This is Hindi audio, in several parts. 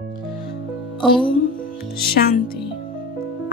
ओम शांति।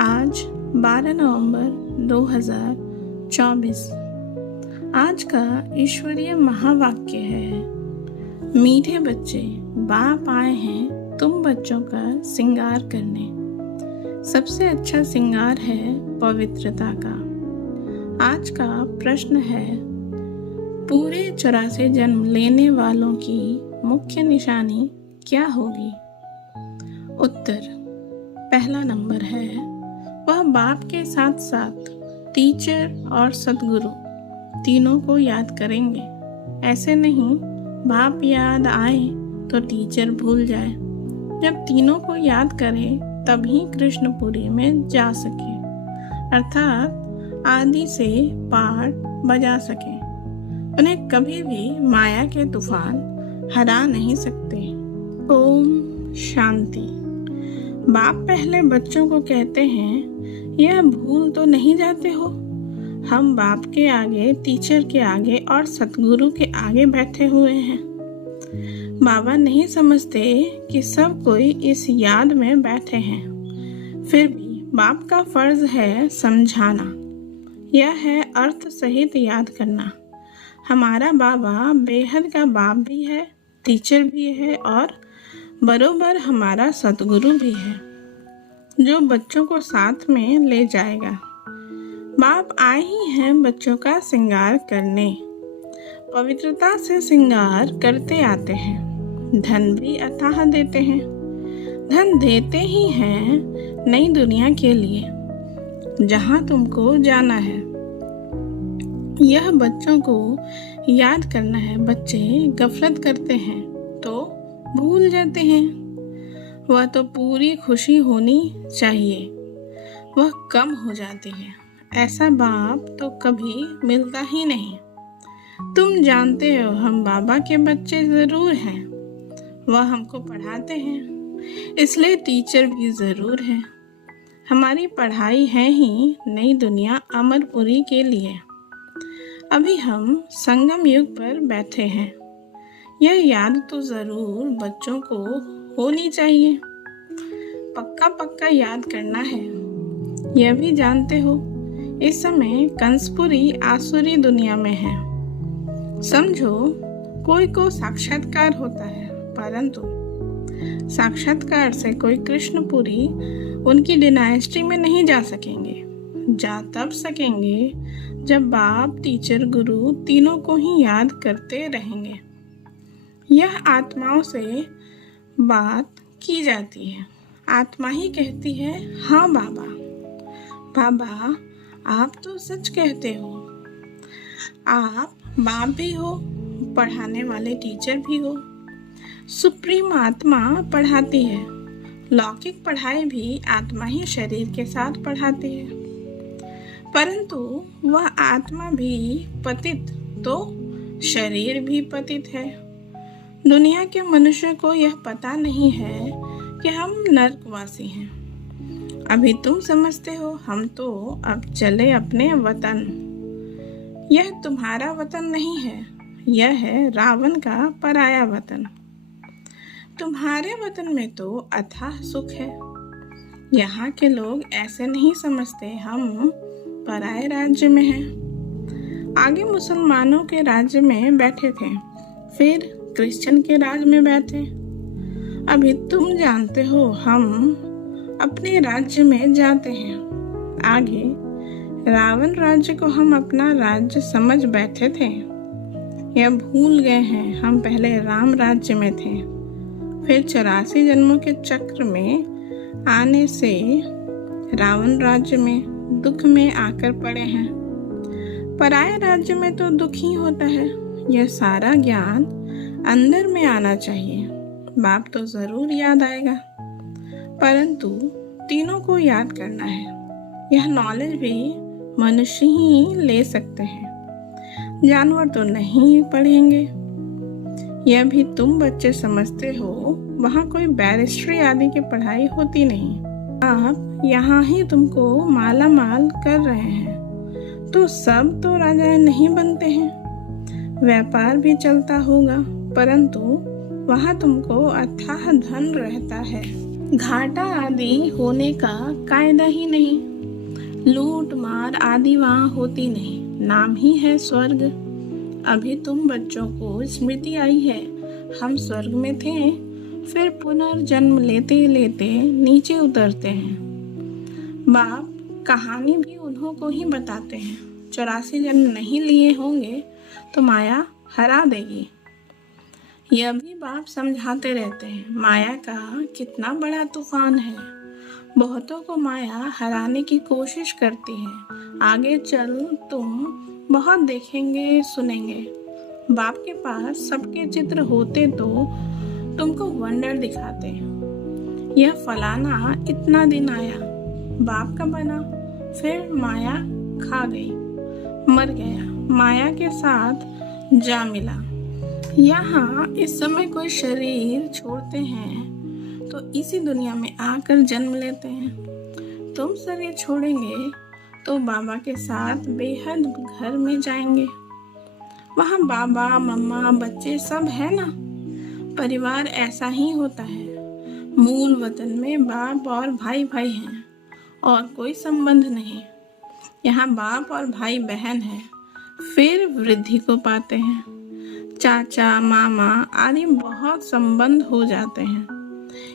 आज 12 नवंबर 2024। आज का ईश्वरीय महावाक्य है, मीठे बच्चे बाप आए हैं तुम बच्चों का श्रृंगार करने। सबसे अच्छा श्रृंगार है पवित्रता का। आज का प्रश्न है, पूरे 84 जन्म लेने वालों की मुख्य निशानी क्या होगी? उत्तर, पहला नंबर है, वह बाप के साथ साथ टीचर और सदगुरु तीनों को याद करेंगे। ऐसे नहीं बाप याद आए तो टीचर भूल जाए। जब तीनों को याद करें तभी कृष्णपुरी में जा सके, अर्थात आदि से पाठ बजा सके। उन्हें कभी भी माया के तूफान हरा नहीं सकते। ओम शांति। बाप पहले बच्चों को कहते हैं, यह भूल तो नहीं जाते हो, हम बाप के आगे, टीचर के आगे और सतगुरु के आगे बैठे हुए हैं। बाबा नहीं समझते कि सब कोई इस याद में बैठे हैं, फिर भी बाप का फर्ज है समझाना। यह है अर्थ सहित याद करना। हमारा बाबा बेहद का बाप भी है, टीचर भी है और बरोबर हमारा सतगुरु भी है, जो बच्चों को साथ में ले जाएगा। बाप आए ही हैं बच्चों का श्रृंगार करने। पवित्रता से श्रृंगार करते आते हैं, धन भी अथाह देते हैं। धन देते ही हैं नई दुनिया के लिए, जहां तुमको जाना है। यह बच्चों को याद करना है। बच्चे गफलत करते हैं तो भूल जाते हैं। वह तो पूरी खुशी होनी चाहिए, वह कम हो जाती है। ऐसा बाप तो कभी मिलता ही नहीं। तुम जानते हो हम बाबा के बच्चे जरूर हैं, वह हमको पढ़ाते हैं, इसलिए टीचर भी जरूर है। हमारी पढ़ाई है ही नई दुनिया अमरपुरी के लिए। अभी हम संगम युग पर बैठे हैं। यह याद तो जरूर बच्चों को होनी चाहिए। पक्का पक्का याद करना है। यह भी जानते हो इस समय कंसपुरी आसुरी दुनिया में है। समझो कोई को साक्षात्कार होता है, परंतु साक्षात्कार से कोई कृष्णपुरी उनकी डिनाइस्टी में नहीं जा सकेंगे। जा तब सकेंगे जब बाप, टीचर, गुरु तीनों को ही याद करते रहेंगे। यह आत्माओं से बात की जाती है। आत्मा ही कहती है, हाँ बाबा, बाबा आप तो सच कहते हो। आप बाप भी हो, पढ़ाने वाले टीचर भी हो। सुप्रीम आत्मा पढ़ाती है। लौकिक पढ़ाई भी आत्मा ही शरीर के साथ पढ़ाती है, परंतु वह आत्मा भी पतित तो शरीर भी पतित है। दुनिया के मनुष्य को यह पता नहीं है कि हम नरकवासी हैं। अभी तुम समझते हो हम तो अब चले अपने वतन। यह तुम्हारा वतन नहीं है, यह है रावण का पराया वतन। तुम्हारे वतन में तो अथाह सुख है। यहाँ के लोग ऐसे नहीं समझते हम पराये राज्य में हैं। आगे मुसलमानों के राज्य में बैठे थे, फिर क्रिश्चियन के राज में बैठे। अभी तुम जानते हो हम अपने राज्य में जाते हैं। आगे रावण राज्य को हम अपना राज्य समझ बैठे थे। यह भूल गए हैं हम पहले राम राज्य में थे, फिर 84 जन्मों के चक्र में आने से रावण राज्य में दुख में आकर पड़े हैं। पराये राज्य में तो दुख ही होता है। यह सारा ज्ञान अंदर में आना चाहिए। बाप तो जरूर याद आएगा, परंतु तीनों को याद करना है। यह नॉलेज भी मनुष्य ही ले सकते हैं, जानवर तो नहीं पढ़ेंगे। यह भी तुम बच्चे समझते हो, वहाँ कोई बैरिस्ट्री आदि की पढ़ाई होती नहीं। आप यहाँ ही तुमको माला माल कर रहे हैं, तो सब तो राजा नहीं बनते हैं। व्यापार भी चलता होगा, परंतु वहाँ तुमको अथाह धन रहता है। घाटा आदि होने का कायदा ही नहीं। लूट मार आदि वहाँ होती नहीं। नाम ही है स्वर्ग। अभी तुम बच्चों को स्मृति आई है, हम स्वर्ग में थे, फिर पुनर्जन्म लेते लेते नीचे उतरते हैं। बाप कहानी भी उन्हों को ही बताते हैं। 84 जन्म नहीं लिए होंगे तो माया हरा देगी। यह भी बाप समझाते रहते हैं, माया का कितना बड़ा तूफान है। बहुतों को माया हराने की कोशिश करती है। आगे चल तुम बहुत देखेंगे सुनेंगे। बाप के पास सबके चित्र होते तो तुमको वंडर दिखाते हैं। यह फलाना इतना दिन आया, बाप का बना, फिर माया खा गई, मर गया, माया के साथ जा मिला। यहाँ इस समय कोई शरीर छोड़ते हैं तो इसी दुनिया में आकर जन्म लेते हैं। तुम शरीर छोड़ेंगे तो बाबा के साथ बेहद घर में जाएंगे। वहाँ बाबा मम्मा बच्चे सब है ना। परिवार ऐसा ही होता है। मूल वतन में बाप और भाई भाई हैं और कोई संबंध नहीं। यहाँ बाप और भाई बहन है, फिर वृद्धि को पाते हैं। चाचा मामा आदि बहुत संबंध हो जाते हैं।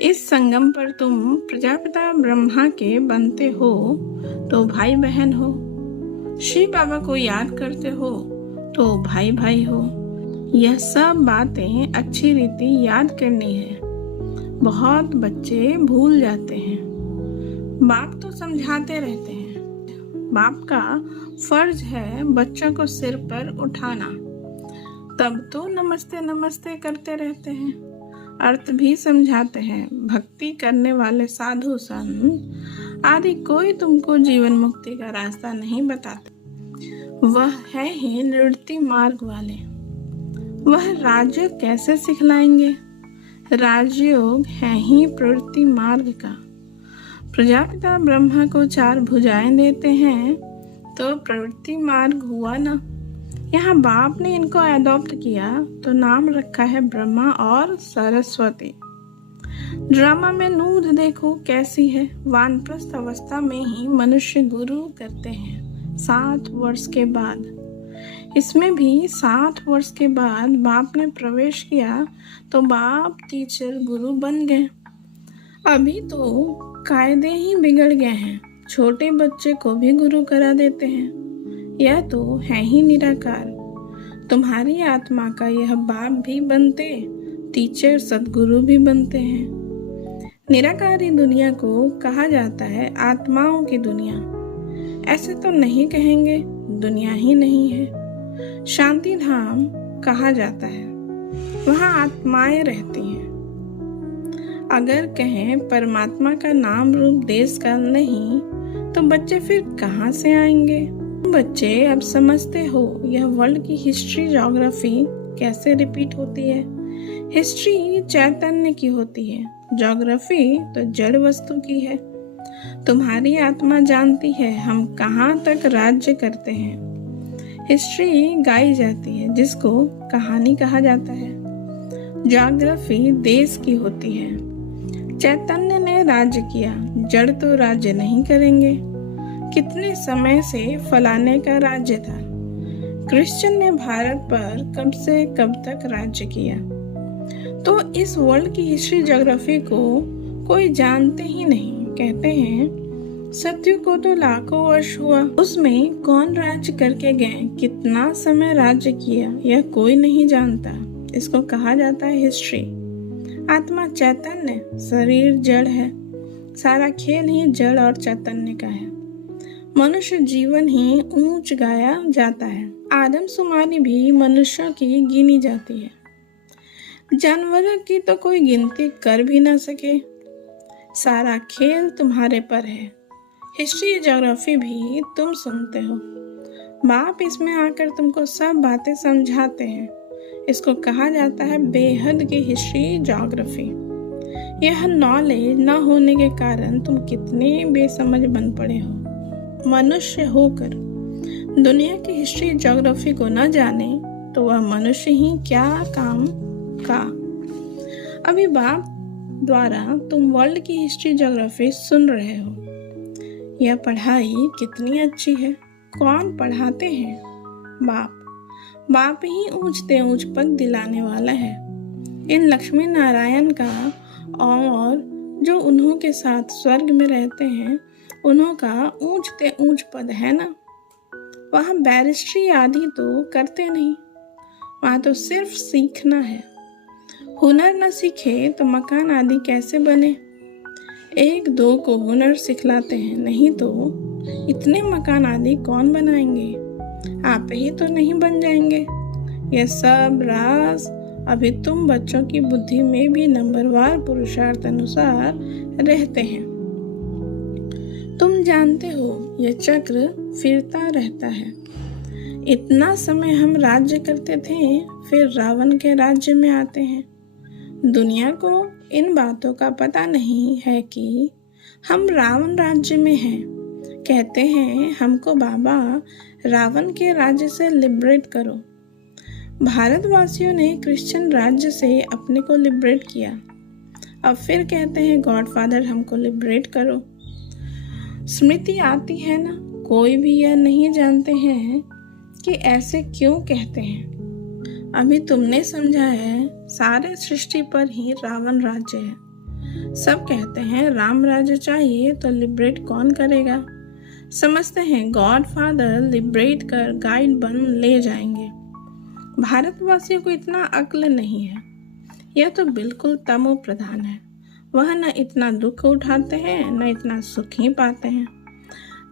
इस संगम पर तुम प्रजापिता ब्रह्मा के बनते हो तो भाई बहन हो। शिव बाबा को याद करते हो तो भाई भाई हो। यह सब बातें अच्छी रीति याद करनी है। बहुत बच्चे भूल जाते हैं। बाप तो समझाते रहते हैं। बाप का फर्ज है बच्चों को सिर पर उठाना, तब तो नमस्ते नमस्ते करते रहते हैं। अर्थ भी समझाते हैं। भक्ति करने वाले साधु संत आदि कोई तुमको जीवन मुक्ति का रास्ता नहीं बताते। वह है ही निवृत्ति मार्ग वाले। वह राजयोग कैसे सिखलाएंगे? राजयोग है ही प्रवृत्ति मार्ग का। प्रजापिता ब्रह्मा को 4 भुजाएं देते हैं तो प्रवृत्ति मार्ग हुआ ना। यहाँ बाप ने इनको अडॉप्ट किया तो नाम रखा है ब्रह्मा और सरस्वती। ड्रामा में नूद देखो कैसी है। वानप्रस्थ अवस्था में ही मनुष्य गुरु करते हैं 7 वर्ष के बाद। इसमें भी 7 वर्ष के बाद बाप ने प्रवेश किया तो बाप टीचर गुरु बन गए। अभी तो कायदे ही बिगड़ गए हैं। छोटे बच्चे को भी गुरु करा देते हैं। यह तो है ही निराकार। तुम्हारी आत्मा का यह बाप भी बनते, टीचर सदगुरु भी बनते हैं। निराकारी दुनिया को कहा जाता है आत्माओं की दुनिया। ऐसे तो नहीं कहेंगे, दुनिया ही नहीं है। शांति धाम कहा जाता है, वहाँ आत्माएं रहती हैं। अगर कहें परमात्मा का नाम रूप देश काल नहीं तो बच्चे फिर कहाँ से आएंगे? बच्चे अब समझते हो यह वर्ल्ड की हिस्ट्री ज्योग्राफी कैसे रिपीट होती है। हिस्ट्री चैतन्य की होती है, ज्योग्राफी तो जड़ वस्तु की है। तुम्हारी आत्मा जानती है हम कहाँ तक राज्य करते हैं। हिस्ट्री गाई जाती है जिसको कहानी कहा जाता है। ज्योग्राफी देश की होती है। चैतन्य ने राज्य किया, जड़ तो राज्य नहीं करेंगे। कितने समय से फलाने का राज्य था। क्रिश्चियन ने भारत पर कब से कब तक राज्य किया। तो इस वर्ल्ड की हिस्ट्री ज्योग्राफी को कोई जानते ही नहीं। कहते हैं सत्य को तो लाखों वर्ष हुआ, उसमें कौन राज्य करके गए, कितना समय राज्य किया, यह कोई नहीं जानता। इसको कहा जाता है हिस्ट्री। आत्मा चैतन्य, शरीर जड़ है। सारा खेल ही जड़ और चैतन्य का है। मनुष्य जीवन ही ऊंच गाया जाता है। आदमशुमारी भी मनुष्यों की गिनी जाती है। जानवरों की तो कोई गिनती कर भी ना सके। सारा खेल तुम्हारे पर है। हिस्ट्री ज्योग्राफी भी तुम सुनते हो। बाप इसमें आकर तुमको सब बातें समझाते हैं। इसको कहा जाता है बेहद की हिस्ट्री ज्योग्राफी। यह नॉलेज न होने के कारण तुम कितने बेसमझ बन पड़े हो। मनुष्य होकर दुनिया की हिस्ट्री ज्योग्राफी को न जाने तो वह मनुष्य ही क्या काम का। अभी बाप द्वारा तुम वर्ल्ड की हिस्ट्री ज्योग्राफी सुन रहे हो। यह पढ़ाई कितनी अच्छी है। कौन पढ़ाते हैं? बाप ही ऊंचते ऊंच पद दिलाने वाला है। इन लक्ष्मी नारायण का और जो उन्हों के साथ स्वर्ग में रहते हैं उन्हों का ऊंचते ऊंच पद है ना। वहाँ बैरिस्ट्री आदि तो करते नहीं, वहाँ तो सिर्फ सीखना है। हुनर न सीखे तो मकान आदि कैसे बने? एक दो को हुनर सिखलाते हैं, नहीं तो इतने मकान आदि कौन बनाएंगे? आप ही तो नहीं बन जाएंगे। यह सब राज अभी तुम बच्चों की बुद्धि में भी नंबरवार पुरुषार्थ अनुसार रहते हैं। तुम जानते हो यह चक्र फिरता रहता है। इतना समय हम राज्य करते थे, फिर रावण के राज्य में आते हैं। दुनिया को इन बातों का पता नहीं है कि हम रावण राज्य में हैं। कहते हैं हमको बाबा रावण के राज्य से लिबरेट करो। भारतवासियों ने क्रिश्चियन राज्य से अपने को लिबरेट किया, अब फिर कहते हैं गॉडफादर हमको लिबरेट करो। स्मृति आती है ना, कोई भी यह नहीं जानते हैं कि ऐसे क्यों कहते हैं। अभी तुमने समझा है सारे सृष्टि पर ही रावण राज्य है। सब कहते हैं राम राज्य चाहिए तो लिबरेट कौन करेगा। समझते हैं गॉडफादर लिबरेट कर गाइड बन ले जाएंगे। भारतवासियों को इतना अक्ल नहीं है। यह तो बिल्कुल तमो प्रधान है। वह न इतना दुख उठाते हैं न इतना सुख ही पाते हैं।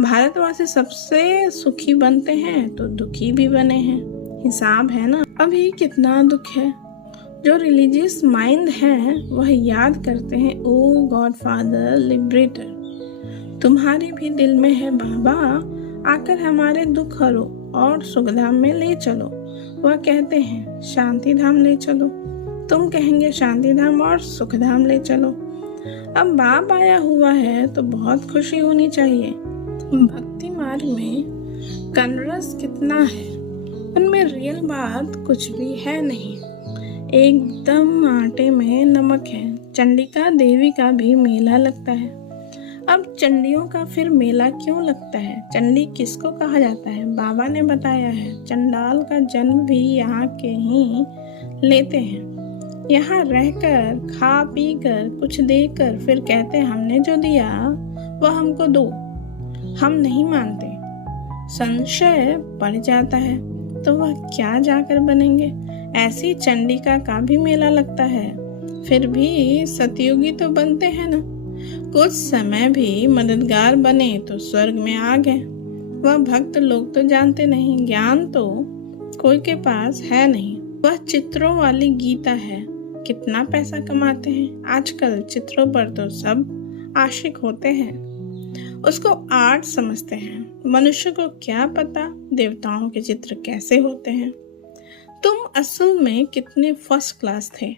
भारतवासी सबसे सुखी बनते हैं तो दुखी भी बने हैं। हिसाब है ना। अभी कितना दुख है। जो रिलीजियस माइंड है वह याद करते हैं ओ गॉडफादर लिबरेटर, तुम्हारे भी दिल में है बाबा, आकर हमारे दुख हरो और सुखधाम में ले चलो। वह कहते हैं शांति धाम ले चलो, तुम कहेंगे शांति धाम और सुखधाम ले चलो। अब बाप आया हुआ है तो बहुत खुशी होनी चाहिए। भक्ति मार्ग में कनरस कितना है, उनमें रियल बात कुछ भी है नहीं, एकदम आटे में नमक है। चंडिका देवी का भी मेला लगता है। अब चंडियों का फिर मेला क्यों लगता है? चंडी किसको कहा जाता है? बाबा ने बताया है चंडाल का जन्म भी यहाँ के ही लेते हैं। यहाँ रहकर खा पी कर कुछ देकर फिर कहते हैं हमने जो दिया वह हमको दो। हम नहीं मानते, संशय पड़ जाता है तो वह क्या जाकर बनेंगे। ऐसी चंडिका का भी मेला लगता है। फिर भी सतयुगी तो बनते हैं ना। कुछ समय भी मददगार बने तो स्वर्ग में आ गए। वह भक्त लोग तो जानते नहीं, ज्ञान तो कोई के पास है नहीं। वह चित्रों वाली गीता है। कितना पैसा कमाते हैं आजकल चित्रों पर, तो सब आशिक होते हैं, उसको आर्ट समझते हैं। मनुष्य को क्या पता देवताओं के चित्र कैसे होते हैं। तुम असल में कितने फर्स्ट क्लास थे,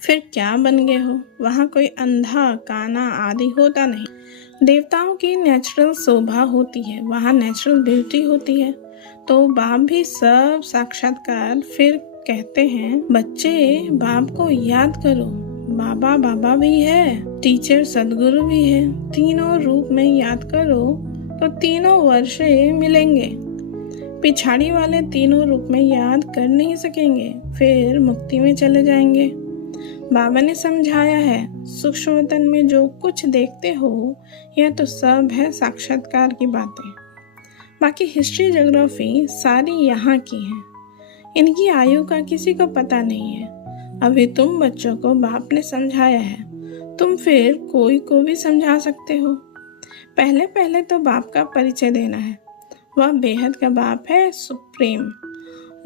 फिर क्या बन गए हो। वहाँ कोई अंधा काना आदि होता नहीं। देवताओं की नेचुरल शोभा होती है, वहाँ नेचुरल ब्यूटी होती है। तो बाप भी सब साक्षात्कार। फिर कहते हैं बच्चे बाप को याद करो। बाबा बाबा भी है, टीचर सदगुरु भी है। तीनों रूप में याद करो तो तीनों वर्ष मिलेंगे। पिछाड़ी वाले तीनों रूप में याद कर नहीं सकेंगे, फिर मुक्ति में चले जाएंगे। बाबा ने समझाया है सूक्ष्म तन में जो कुछ देखते हो यह तो सब है साक्षात्कार की बातें। बाकी हिस्ट्री ज्योग्राफी सारी यहाँ की है। इनकी आयु का किसी को पता नहीं है। अभी तुम बच्चों को बाप ने समझाया है, तुम फिर कोई को भी समझा सकते हो। पहले पहले तो बाप का परिचय देना है। वह बेहद का बाप है, सुप्रीम।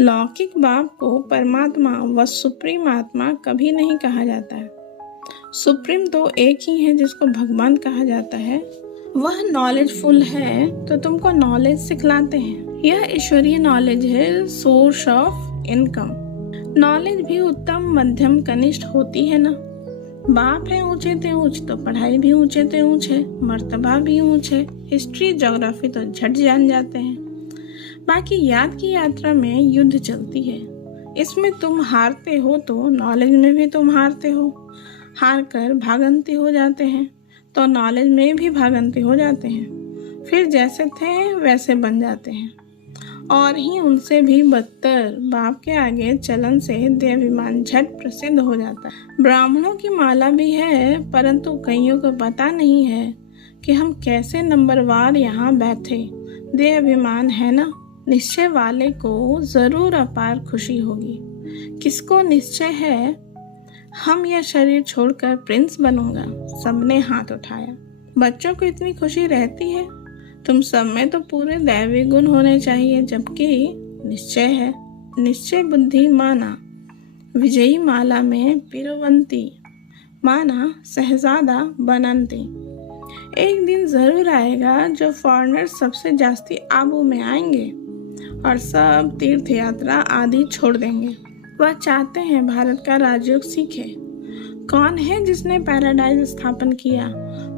लौकिक बाप को परमात्मा व सुप्रीम आत्मा कभी नहीं कहा जाता है। सुप्रीम तो एक ही है जिसको भगवान कहा जाता है। वह नॉलेजफुल है तो तुमको नॉलेज सिखलाते हैं। यह ईश्वरीय नॉलेज है, सोर्स ऑफ इनकम। नॉलेज भी उत्तम मध्यम कनिष्ठ होती है ना। बाप है ऊंचे ते ऊंच तो पढ़ाई भी ऊंचे ते ऊंच है, मर्तबा भी ऊंच है। हिस्ट्री ज्योग्राफी तो झट जान जाते हैं। बाकी याद की यात्रा में युद्ध चलती है। इसमें तुम हारते हो तो नॉलेज में भी तुम हारते हो, हार कर भागंती हो जाते हैं तो नॉलेज में भी भागंती हो जाते हैं, फिर जैसे थे वैसे बन जाते हैं और ही उनसे भी बदतर बाप के आगे चलन से देहाभिमान झट प्रसिद्ध हो जाता है। ब्राह्मणों की माला भी है, परंतु कईयों को पता नहीं है कि हम कैसे नंबरवार यहाँ बैठे। देहाभिमान है ना, निश्चय वाले को जरूर अपार खुशी होगी। किसको निश्चय है हम यह शरीर छोड़कर प्रिंस बनूंगा? सबने हाथ उठाया। बच्चों को इतनी खुशी रहती है? तुम सब में तो पूरे दैवी गुण होने चाहिए, जबकि निश्चय है। निश्चय बुद्धि माना विजयी माला में पिरवंती, माना सहजादा बनंती। एक दिन जरूर आएगा जो फॉरेनर सबसे जास्ती आबू में आएंगे और सब तीर्थ यात्रा आदि छोड़ देंगे। वह चाहते हैं भारत का राजयोग सीखे। कौन है जिसने पैराडाइज स्थापन किया?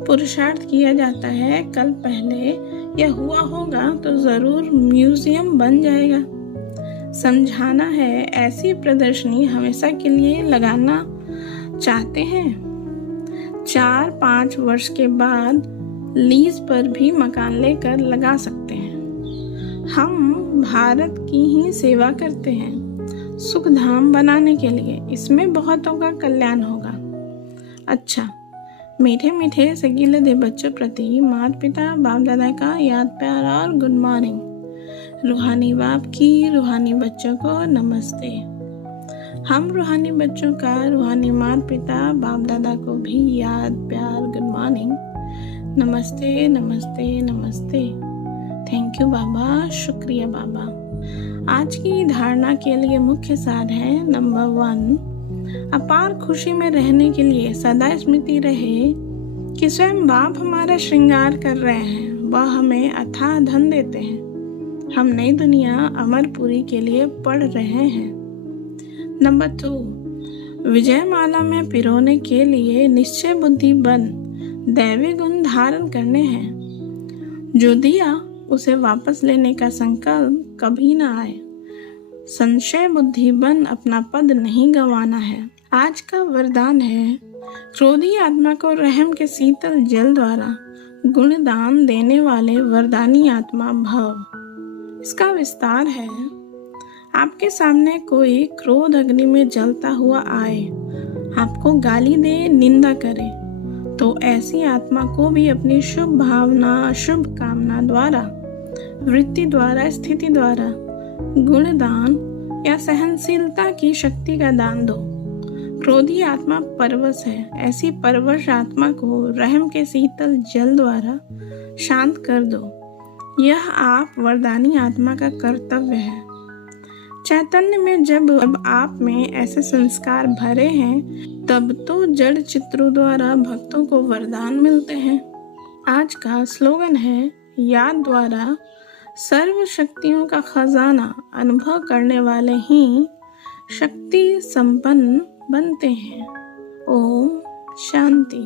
पुरुषार्थ किया जाता है, कल पहले यह हुआ होगा तो जरूर म्यूजियम बन जाएगा। समझाना है, ऐसी प्रदर्शनी हमेशा के लिए लगाना चाहते हैं। 4-5 वर्ष के बाद लीज पर भी मकान लेकर लगा सकते हैं। हम भारत की ही सेवा करते हैं सुख धाम बनाने के लिए, इसमें बहुतों का कल्याण होगा। अच्छा, मीठे मीठे सगीले दे बच्चों प्रति माता पिता बाप दादा का याद प्यार और गुड मॉर्निंग। रूहानी बाप की रूहानी बच्चों को नमस्ते। हम रूहानी बच्चों का रूहानी माता पिता बाप दादा को भी याद प्यार गुड मॉर्निंग। नमस्ते नमस्ते नमस्ते। थैंक यू बाबा, शुक्रिया बाबा। आज की धारणा के लिए मुख्य सार है, नंबर 1, अपार खुशी में रहने के लिए सदा स्मृति रहे कि स्वयं बाप हमारा श्रृंगार कर रहे हैं, वह हमें अथाह धन देते हैं। हम नई दुनिया अमरपुरी के लिए पढ़ रहे हैं। नंबर 2, विजय माला में पिरोने के लिए निश्चय बुद्धि बन दैवी गुण धारण करने हैं। जो दिया उसे वापस लेने का संकल्प कभी ना आए। संशय बुद्धि बन अपना पद नहीं गंवाना है। आज का वरदान है, क्रोधी आत्मा को रहम के शीतल जल द्वारा गुणदान देने वाले वरदानी आत्मा भव। इसका विस्तार है, आपके सामने कोई क्रोध अग्नि में जलता हुआ आए, आपको गाली दे, निंदा करे, तो ऐसी आत्मा को भी अपनी शुभ भावना, शुभ कामना द्वारा, वृत्ति द्वारा, स्थिति द्वारा गुणदान या सहनशीलता की शक्ति का दान दो। क्रोधी आत्मा परवश है, ऐसी परवश आत्मा को रहम के शीतल जल द्वारा शांत कर दो। यह आप वरदानी आत्मा का कर्तव्य है। चैतन्य में जब आप में ऐसे संस्कार भरे हैं, तब तो जड़ चित्रों द्वारा भक्तों को वरदान मिलते हैं। आज का स्लोगन है, याद द्वारा सर्व शक्तियों का खजाना अनुभव करने वाले ही शक्ति संपन्न बनते हैं। ओम शांति।